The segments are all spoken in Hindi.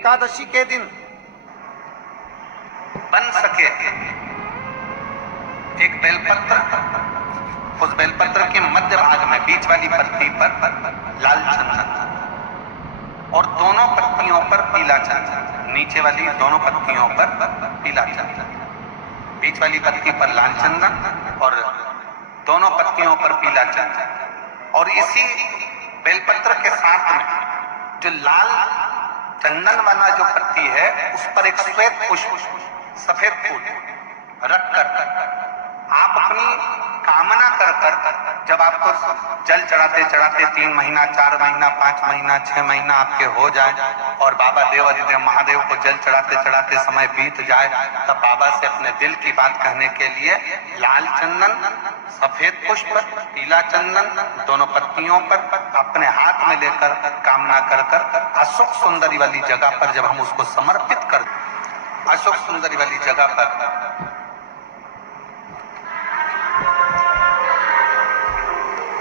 एकादशी के दिन बन सके एक बेलपत्र, उस बेलपत्र के मध्य भाग में बीच वाली पत्ती पर लाल चंदन और दोनों पत्तियों पर पीला चंदन, नीचे वाली दोनों पत्तियों पर पीला चंदन, बीच वाली पत्ती पर लाल चंदन और दोनों पत्तियों पर पीला चंदन। और इसी बेलपत्र के साथ में जो लाल चंदन वाला जो पत्ती है उस पर एक श्वेत पुष्प, सफेद फूल रखकर आप अपनी कामना कर जब आपको जल चढ़ाते चढ़ाते 3 महीना, 4 महीना, 5 महीना, 6 महीना आपके हो जाए और बाबा देव अधिदेव महादेव को जल चढ़ाते चढ़ाते समय बीत जाए, तब बाबा से अपने दिल की बात कहने के लिए लाल चंदन, सफेद पुष्प, पीला चंदन दोनों पत्तियों पर अपने हाथ में लेकर कामना कर अशोक सुंदरी वाली जगह पर जब हम उसको समर्पित कर, अशोक सुंदरी वाली जगह पर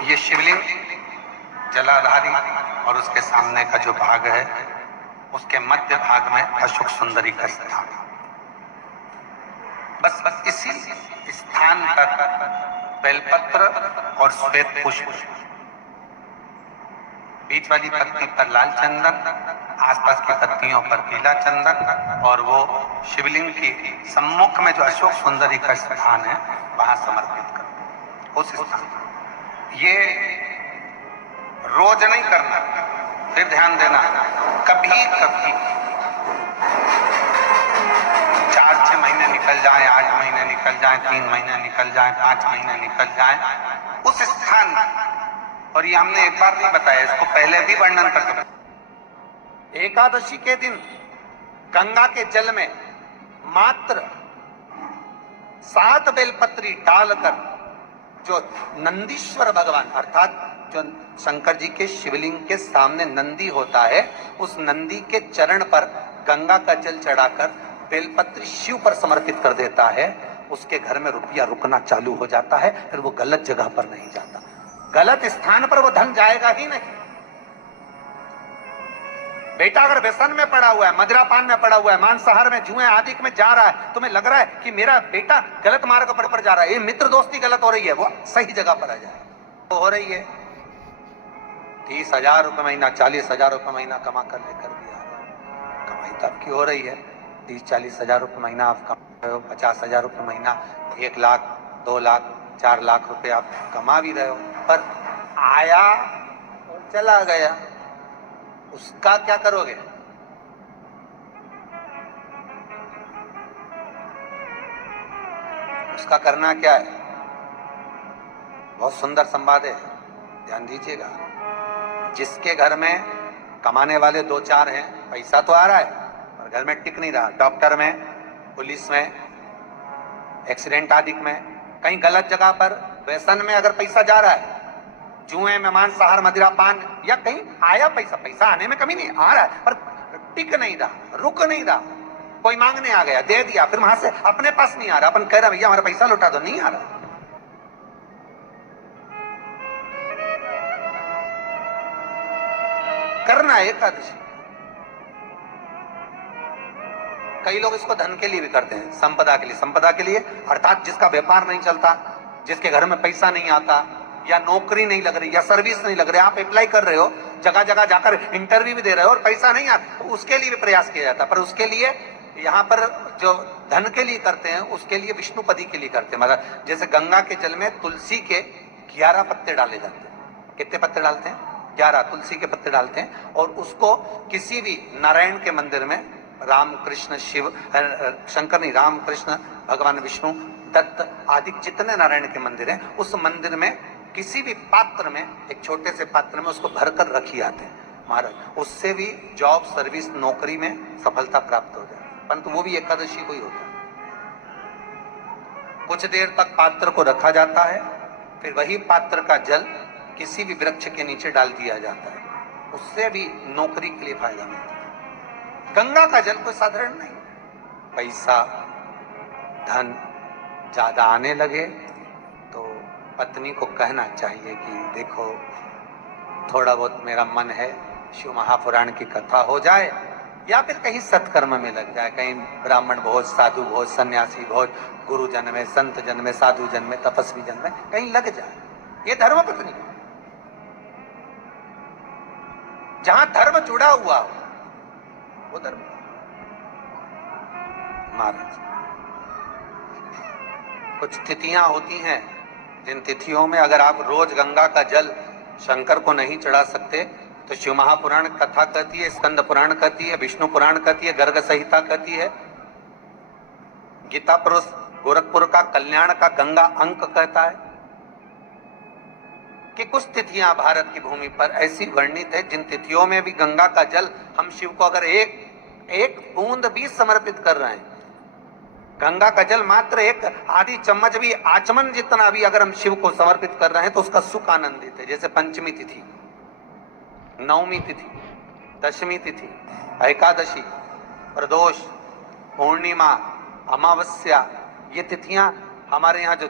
ये शिवलिंग जलाधारी और उसके सामने का जो भाग है उसके मध्य भाग में अशोक सुंदरी का स्थान, बस इसी स्थान पर बेलपत्र और श्वेत पुष्प, बीच वाली पत्ती पर लाल चंदन, आसपास की पत्तियों पर पीला चंदन और वो शिवलिंग की सम्मुख में जो अशोक सुंदरी का स्थान है वहां समर्पित कर। उस स्थान ये रोज नहीं करना, फिर ध्यान देना, कभी कभी 4-6 महीने निकल जाए, 8 महीने निकल जाए, 3 महीने निकल जाए, 5 महीने निकल जाए उस स्थान, और ये हमने एक बार नहीं बताया, इसको पहले भी वर्णन कर चुका। एकादशी के दिन गंगा के जल में मात्र 7 बेलपत्री डालकर जो नंदीश्वर भगवान अर्थात जो शंकर जी के शिवलिंग के सामने नंदी होता है, उस नंदी के चरण पर गंगा का जल चढ़ाकर बेलपत्री शिव पर समर्पित कर देता है, उसके घर में रुपया रुकना चालू हो जाता है, फिर वो गलत जगह पर नहीं जाता, गलत स्थान पर वो धन जाएगा ही नहीं। बेटा अगर व्यसन में पड़ा हुआ है, मदिरा पान में पड़ा हुआ है, मांसाहार में, जुए आदि में जा रहा है, तुम्हें लग रहा है कि मेरा बेटा गलत मार्ग पर जा रहा है, ये मित्र दोस्ती गलत हो रही है, वो सही जगह पर आ जाए, तो हो रही है 30,000 रुपये महीना, 40,000 रुपये महीना कमा कर लेकर भी आ रहे, कमाई तो आपकी हो रही है, 30-40 हजार रुपये महीना आप कमा रहे हो, 50,000 रुपये महीना, 1 लाख, 2 लाख, 4 लाख रुपए आप कमा भी रहे हो, पर आया और चला गया, उसका क्या करोगे? उसका करना क्या है? बहुत सुंदर संवाद है, ध्यान दीजिएगा। जिसके घर में कमाने वाले 2-4 हैं, पैसा तो आ रहा है पर घर में टिक नहीं रहा, डॉक्टर में, पुलिस में, एक्सीडेंट आदि में, कहीं गलत जगह पर व्यसन में अगर पैसा जा रहा है, जुए में, मांसाहार, मदिरा पान, या कहीं आया पैसा, पैसा आने में कमी नहीं, आ रहा है पर टिक नहीं रहा, रुक नहीं रहा, कोई मांगने आ गया, दे दिया, फिर वहां से अपने पास नहीं आ रहा, अपन कह रहा भैया हमारा पैसा लौटा दो, नहीं आ रहा। करना है एकादशी। कई लोग इसको धन के लिए भी करते हैं, संपदा के लिए, संपदा के लिए अर्थात जिसका व्यापार नहीं चलता, जिसके घर में पैसा नहीं आता, या नौकरी नहीं लग रही, या सर्विस नहीं लग रही, आप अप्लाई कर रहे हो, जगह जगह जाकर इंटरव्यू भी दे रहे हो और पैसा नहीं आता, तो उसके लिए भी प्रयास किया जाता है, पर उसके लिए यहाँ पर जो धन के लिए करते हैं उसके लिए विष्णुपदी के लिए करते हैं। मतलब जैसे गंगा के जल में तुलसी के 11 पत्ते डाले जाते हैं, कितने पत्ते डालते हैं? 11 तुलसी के पत्ते डालते हैं, और उसको किसी भी नारायण के मंदिर में, राम कृष्ण शिव, शंकर नहीं, राम कृष्ण भगवान विष्णु, दत्त आदि जितने नारायण के मंदिर हैं, उस मंदिर में किसी भी पात्र में, एक छोटे से पात्र में उसको भरकर रखी आते हैं महाराज, उससे भी जॉब, सर्विस, नौकरी में सफलता प्राप्त हो जाए, परंतु वो भी एकादशी को ही होता है। कुछ देर तक पात्र को रखा जाता है, फिर वही पात्र का जल किसी भी वृक्ष के नीचे डाल दिया जाता है, उससे भी नौकरी के लिए फायदा मिलता है। गंगा का जल कोई साधारण नहीं, पैसा, धन ज्यादा आने लगे तो पत्नी को कहना चाहिए कि देखो थोड़ा बहुत मेरा मन है शिव महापुराण की कथा हो जाए, या फिर कहीं सत्कर्म में लग जाए, कहीं ब्राह्मण भोज, साधु भोज, सन्यासी भोज, गुरु जन में, संत जन में, साधु जन में, तपस्वी जन में कहीं लग जाए। ये धर्म पत्नी, जहां धर्म जुड़ा हुआ हो वो धर्म। महाराज, कुछ तिथियां होती हैं जिन तिथियों में अगर आप रोज गंगा का जल शंकर को नहीं चढ़ा सकते तो शिव महापुराण कथा कहती है, स्कंद पुराण कहती है, विष्णु पुराण कहती है, गर्ग संहिता कहती है, गीता पुरुष गोरखपुर का कल्याण का गंगा अंक कहता है कि कुछ तिथियां भारत की भूमि पर ऐसी वर्णित है जिन तिथियों में भी गंगा का जल हम शिव को अगर एक बूंद भी समर्पित कर रहे हैं, गंगा का जल मात्र एक आधी चम्मच भी, आचमन जितना भी अगर हम शिव को समर्पित कर रहे हैं तो उसका सुख आनंदित है। जैसे पंचमी तिथि, नवमी तिथि, दशमी तिथि, एकादशी, प्रदोष, पूर्णिमा, अमावस्या, ये तिथियां हमारे यहाँ जो